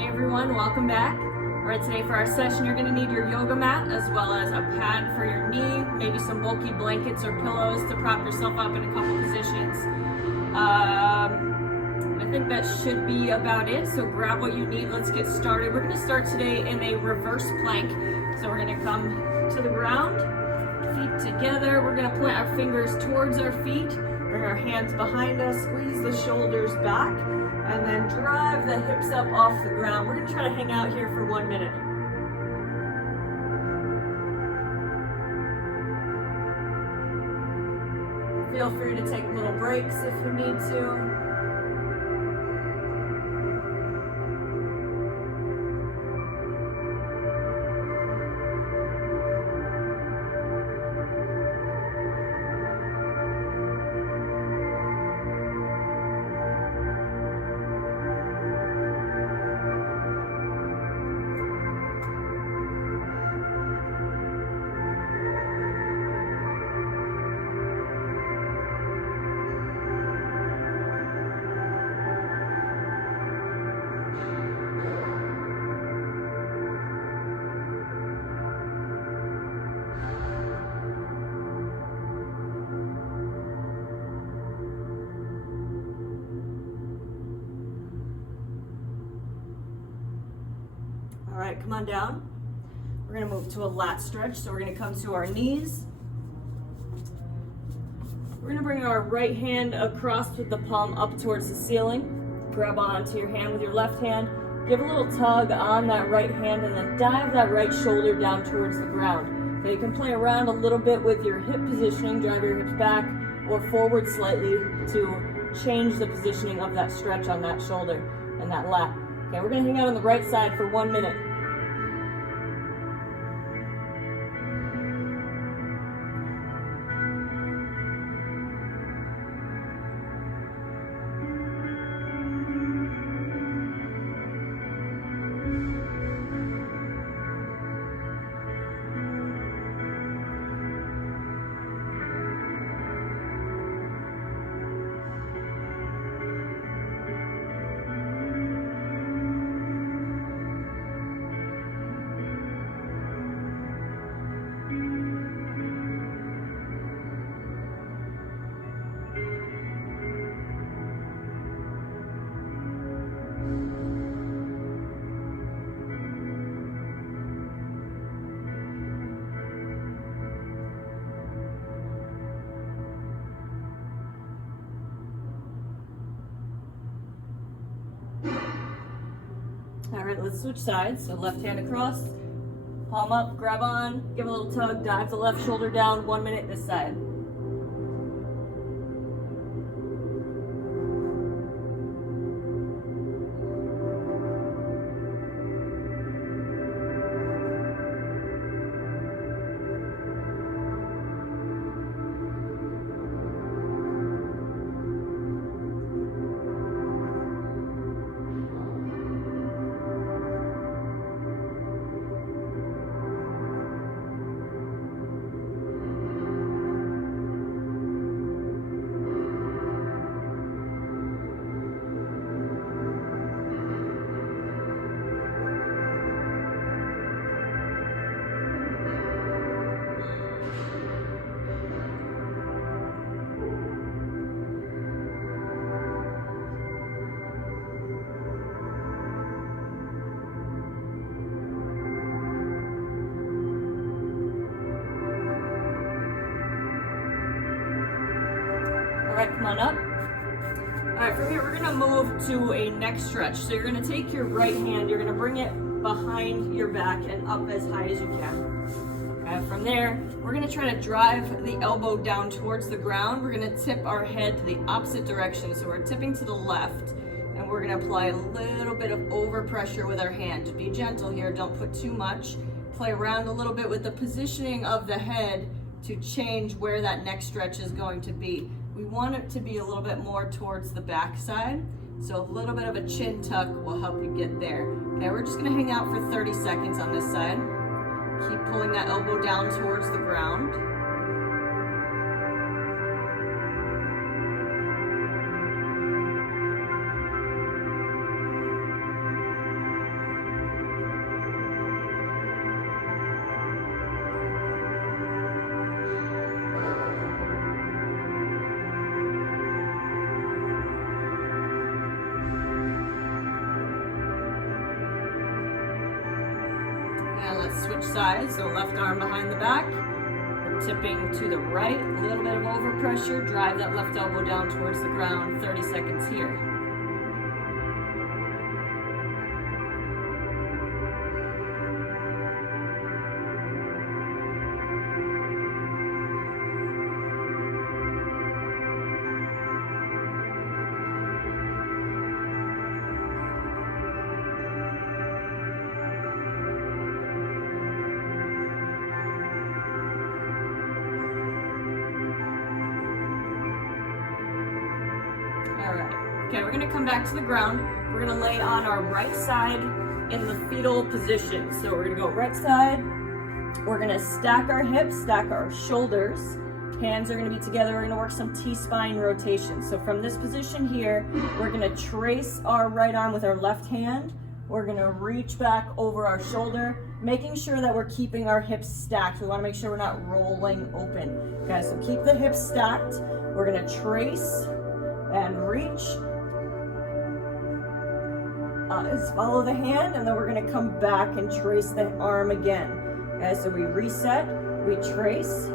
Hey everyone, welcome back. Alright, today for our session you're going to need your yoga mat as well as a pad for your knee, maybe some bulky blankets or pillows to prop yourself up in a couple positions. I think that should be about it, so grab what you need. Let's get started. We're going to start today in a reverse plank. So we're going to come to the ground, feet together. We're going to plant our fingers towards our feet, bring our hands behind us, squeeze the shoulders back, and then drive the hips up off the ground. We're going to try to hang out here for 1 minute. Feel free to take little breaks if you need to. All right, come on down. We're going to move to a lat stretch. So we're going to come to our knees. We're going to bring our right hand across with the palm up towards the ceiling. Grab onto your hand with your left hand. Give a little tug on that right hand and then dive that right shoulder down towards the ground. Okay, you can play around a little bit with your hip positioning, drive your hips back or forward slightly to change the positioning of that stretch on that shoulder and that lat. Okay, we're going to hang out on the right side for 1 minute. All right, let's switch sides. So left hand across, palm up, grab on, give a little tug, dive the left shoulder down, 1 minute this side. Alright, come on up. Alright, from here we're going to move to a neck stretch. So you're going to take your right hand, you're going to bring it behind your back and up as high as you can. Okay, from there, we're going to try to drive the elbow down towards the ground. We're going to tip our head to the opposite direction. So we're tipping to the left, and we're going to apply a little bit of overpressure with our hand. Just be gentle here, don't put too much. Play around a little bit with the positioning of the head to change where that neck stretch is going to be. We want it to be a little bit more towards the back side, so a little bit of a chin tuck will help you get there. Okay, we're just gonna hang out for 30 seconds on this side. Keep pulling that elbow down towards the ground. And let's switch sides. So left arm behind the back. We're tipping to the right, a little bit of overpressure. Drive that left elbow down towards the ground. 30 seconds here. Okay, we're gonna come back to the ground. We're gonna lay on our right side in the fetal position. So we're gonna go right side. We're gonna stack our hips, stack our shoulders. Hands are gonna be together. We're gonna work some T-spine rotation. So from this position here, we're gonna trace our right arm with our left hand. We're gonna reach back over our shoulder, making sure that we're keeping our hips stacked. We wanna make sure we're not rolling open. Okay, so keep the hips stacked. We're gonna trace and reach. Follow the hand, and then we're gonna come back and trace the arm again. Okay, so we reset, we trace,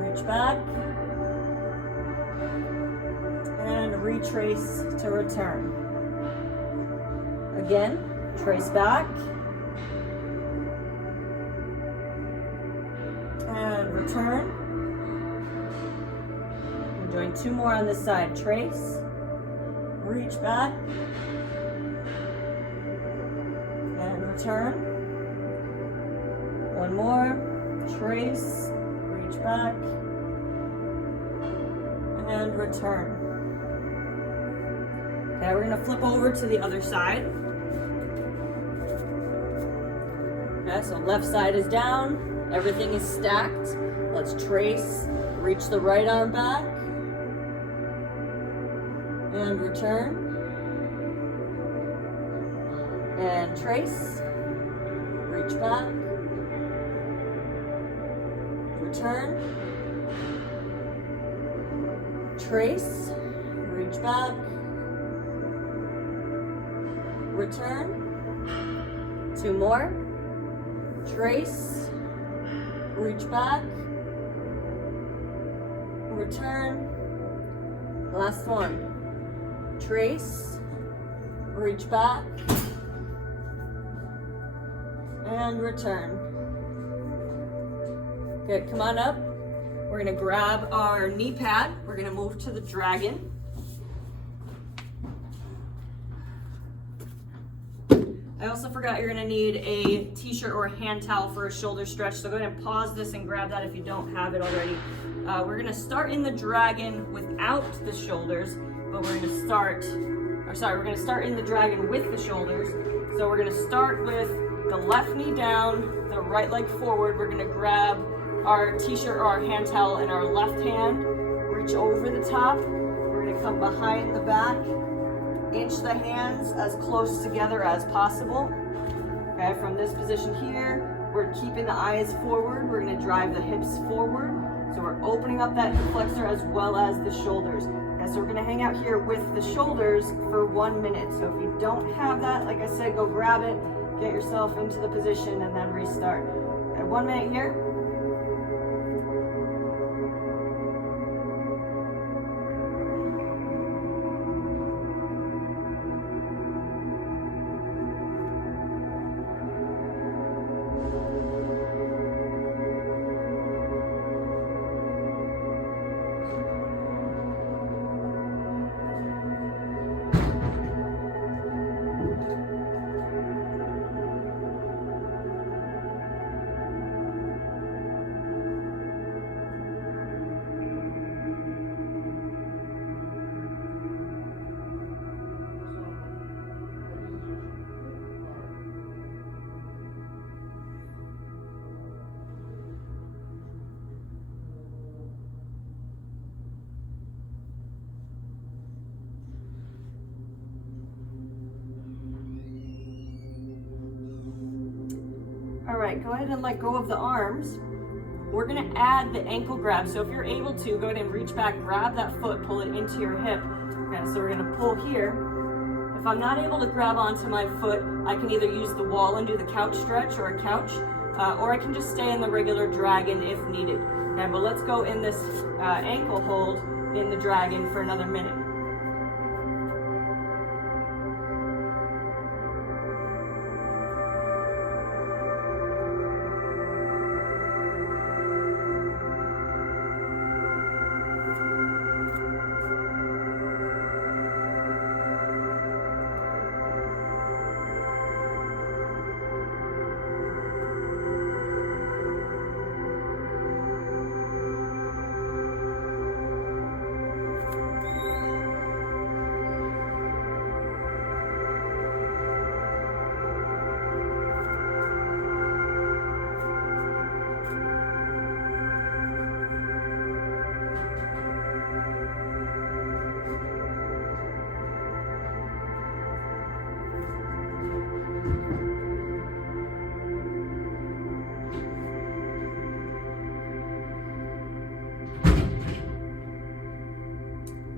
reach back, and retrace to return. Again, trace back, and return. We're doing two more on this side. Trace, reach back, and return. One more. Trace, reach back, and return. Okay, we're gonna flip over to the other side. Okay, so left side is down, everything is stacked. Let's trace, reach the right arm back, and return. And trace, reach back, return, trace, reach back, return. Two more. Trace, reach back, return. Last one. Trace, reach back, and return. Good, come on up. We're gonna grab our knee pad. We're gonna move to the dragon. I also forgot you're gonna need a t-shirt or a hand towel for a shoulder stretch, so go ahead and pause this and grab that if you don't have it already. We're gonna start in the dragon without the shoulders, but we're gonna start in the dragon with the shoulders. So we're gonna start with the left knee down, the right leg forward. We're gonna grab our t-shirt or our hand towel in our left hand, reach over the top. We're gonna come behind the back, inch the hands as close together as possible. Okay, from this position here, we're keeping the eyes forward. We're gonna drive the hips forward. So we're opening up that hip flexor as well as the shoulders. Okay, so we're gonna hang out here with the shoulders for 1 minute. So if you don't have that, like I said, go grab it, get yourself into the position, and then restart. Okay, 1 minute here. All right, go ahead and let go of the arms. We're gonna add the ankle grab. So if you're able to, go ahead and reach back, grab that foot, pull it into your hip. Okay, so we're gonna pull here. If I'm not able to grab onto my foot, I can either use the wall and do the couch stretch or a couch, or I can just stay in the regular dragon if needed. Okay, but let's go in this ankle hold in the dragon for another minute.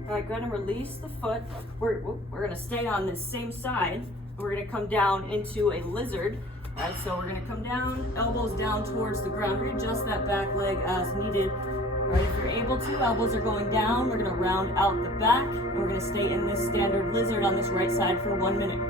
All right, go ahead and release the foot. We're going to stay on this same side. We're going to come down into a lizard. All right, so we're going to come down, elbows down towards the ground. Readjust that back leg as needed. All right, if you're able to, elbows are going down. We're going to round out the back. And we're going to stay in this standard lizard on this right side for 1 minute.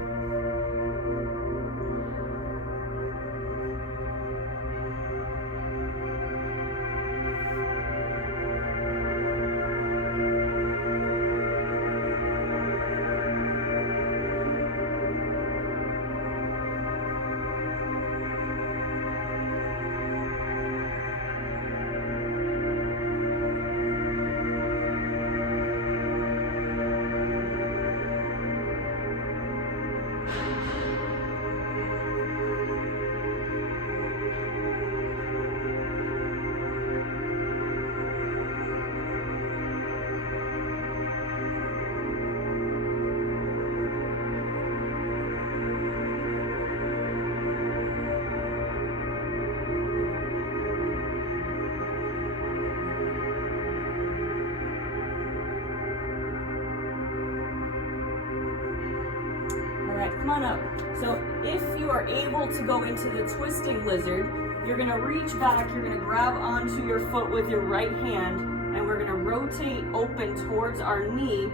Come on up. So if you are able to go into the twisting lizard, you're going to reach back, you're going to grab onto your foot with your right hand, and we're going to rotate open towards our knee.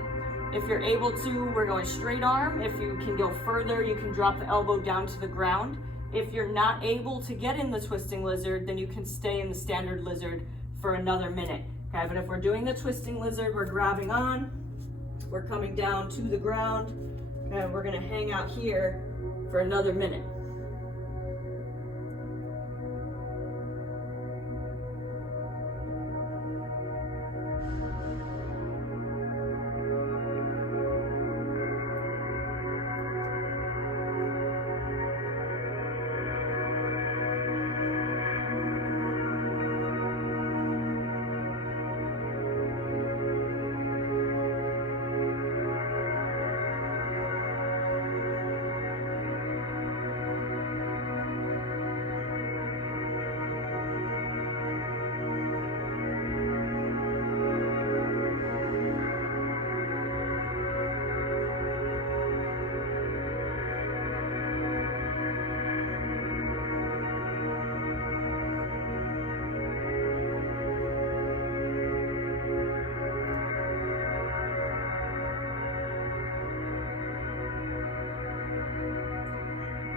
If you're able to, we're going straight arm. If you can go further, you can drop the elbow down to the ground. If you're not able to get in the twisting lizard, then you can stay in the standard lizard for another minute. Okay, but if we're doing the twisting lizard, we're grabbing on, we're coming down to the ground, and we're going to hang out here for another minute.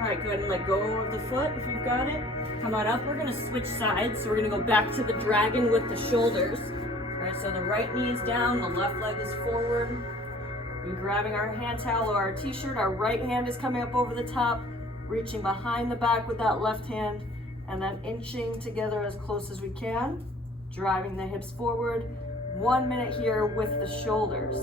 All right, go ahead and let go of the foot if you've got it. Come on up. We're going to switch sides. So we're going to go back to the dragon with the shoulders. All right, so the right knee is down, the left leg is forward. We're grabbing our hand towel or our t-shirt. Our right hand is coming up over the top, reaching behind the back with that left hand, and then inching together as close as we can, driving the hips forward. 1 minute here with the shoulders.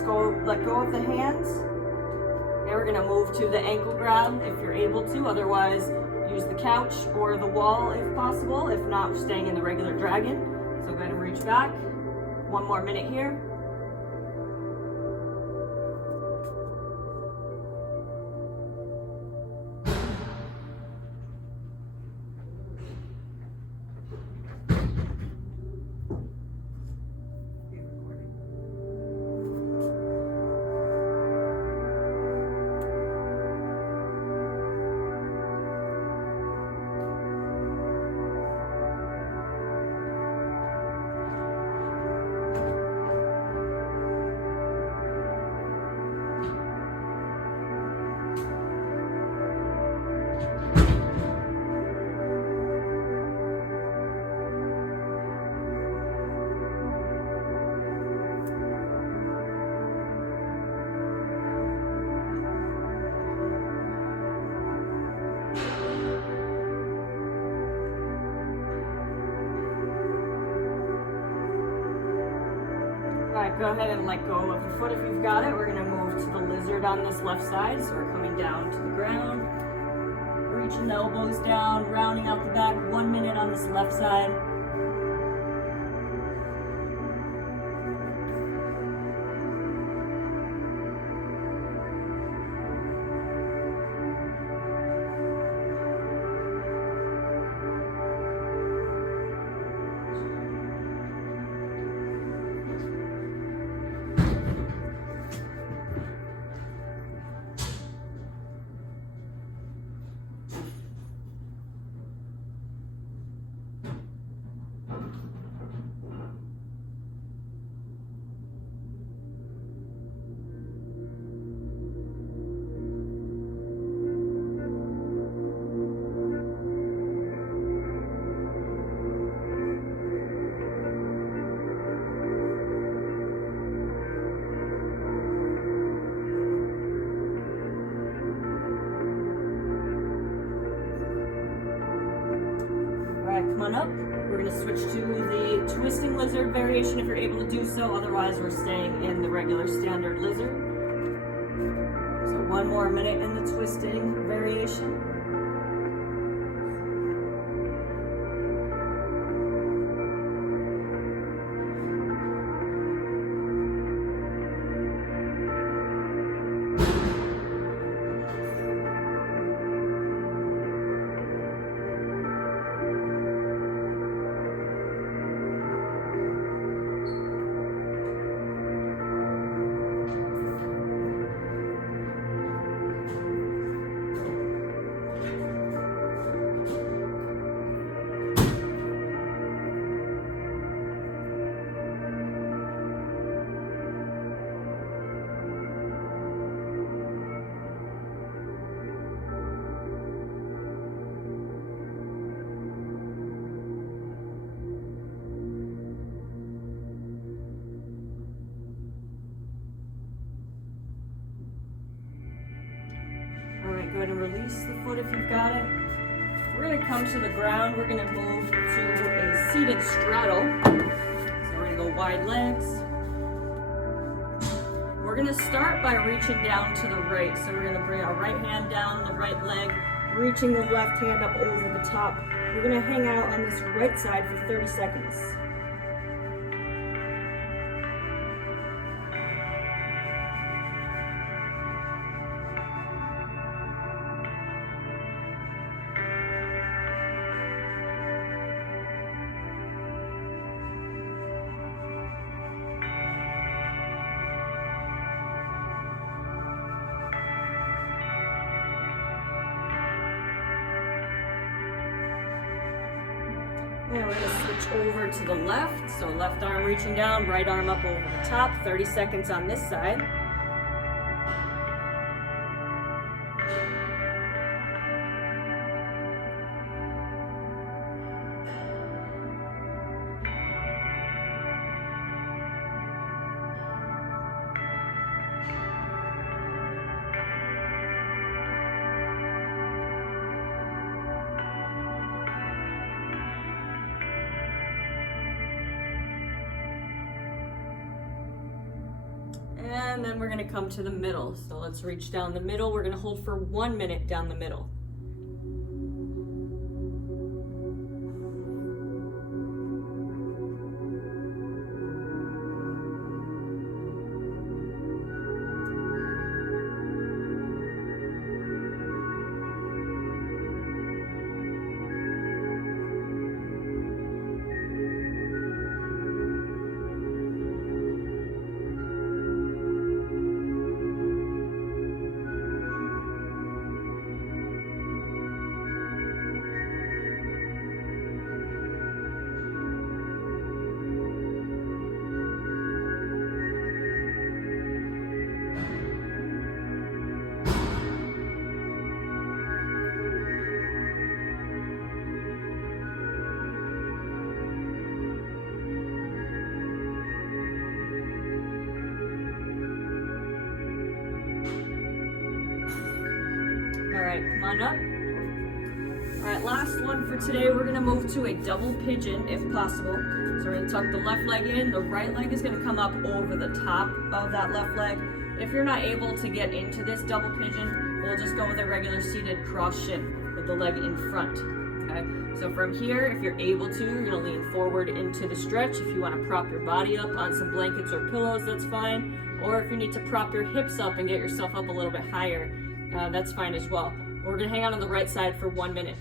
let go of the hands. And we're gonna move to the ankle grab if you're able to. Otherwise, use the couch or the wall if possible. If not, staying in the regular dragon. So go ahead and reach back. 1 more minute here. Alright, go ahead and let go of the foot if you've got it. We're going to move to the lizard on this left side. So we're coming down to the ground, reaching the elbows down, rounding out the back. 1 minute on this left side. Come on up. We're going to switch to the twisting lizard variation if you're able to do so. Otherwise, we're staying in the regular standard lizard. So 1 more minute in the twisting variation. Go ahead and release the foot if you've got it. We're going to come to the ground. We're going to move to a seated straddle. So we're going to go wide legs. We're going to start by reaching down to the right. So we're going to bring our right hand down the right leg, reaching the left hand up over the top. We're going to hang out on this right side for 30 seconds. And we're going to switch over to the left. So left arm reaching down, right arm up over the top. 30 seconds on this side. And then we're gonna come to the middle. So let's reach down the middle. We're gonna hold for 1 minute down the middle. Come on up. All right, last one for today. We're gonna move to a double pigeon if possible. So we're gonna tuck the left leg in. The right leg is gonna come up over the top of that left leg. If you're not able to get into this double pigeon, we'll just go with a regular seated cross shin with the leg in front. Okay, so from here, if you're able to, you're gonna lean forward into the stretch. If you wanna prop your body up on some blankets or pillows, that's fine. Or if you need to prop your hips up and get yourself up a little bit higher, that's fine as well. We're gonna hang out on the right side for 1 minute.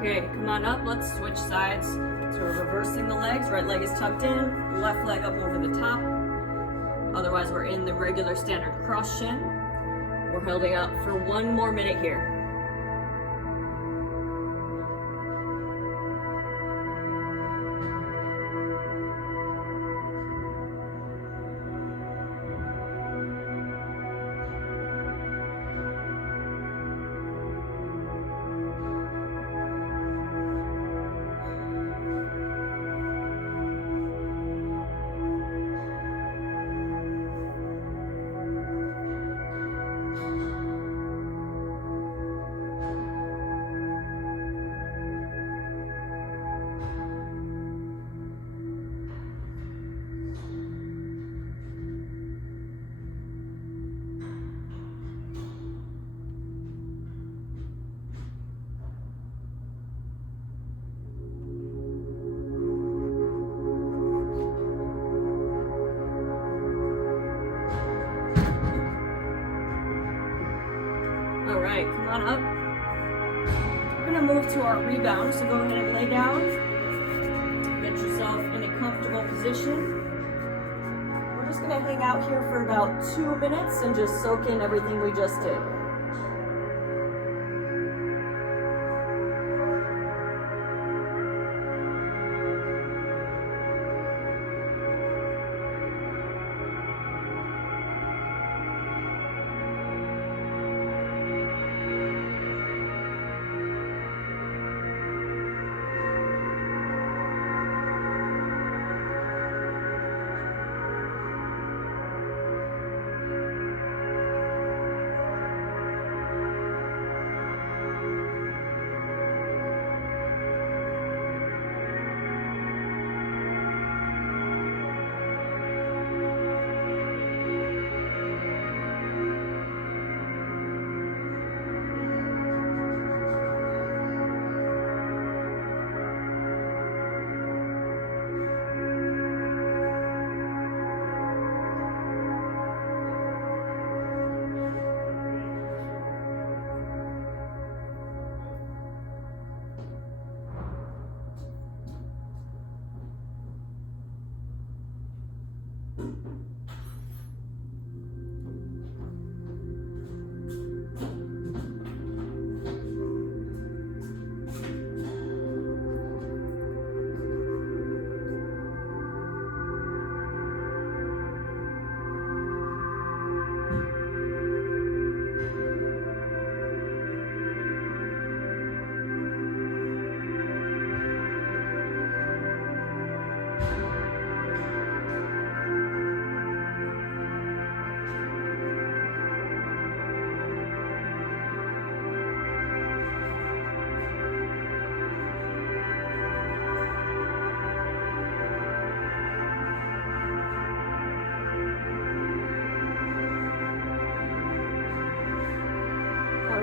Okay, come on up, let's switch sides. So we're reversing the legs, right leg is tucked in, left leg up over the top. Otherwise we're in the regular standard cross shin. We're holding out for 1 more minute here. Come on up. We're gonna move to our rebound, so go ahead and lay down. Get yourself in a comfortable position. We're just gonna hang out here for about 2 minutes and just soak in everything we just did.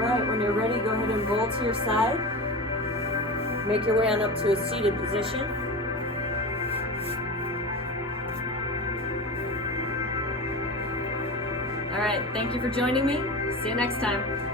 Alright, when you're ready, go ahead and roll to your side. Make your way on up to a seated position. Alright, thank you for joining me. See you next time.